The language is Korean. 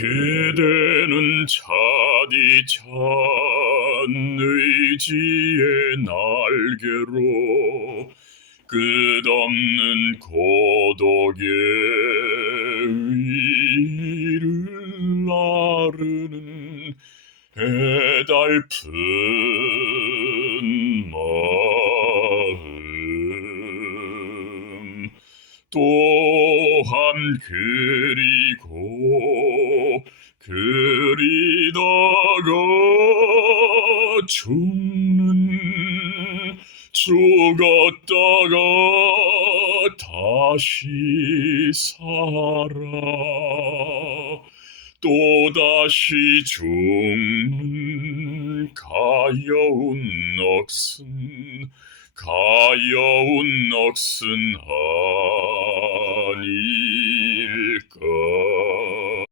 그대는 차디 찬 의지의 날개로 끝없는 고독의 위를 나르는 해달픈 마음. 또한 그리고 그리다가 죽는 죽었다가 다시 살아 또다시 죽는 가여운 넋은 가여운 넋은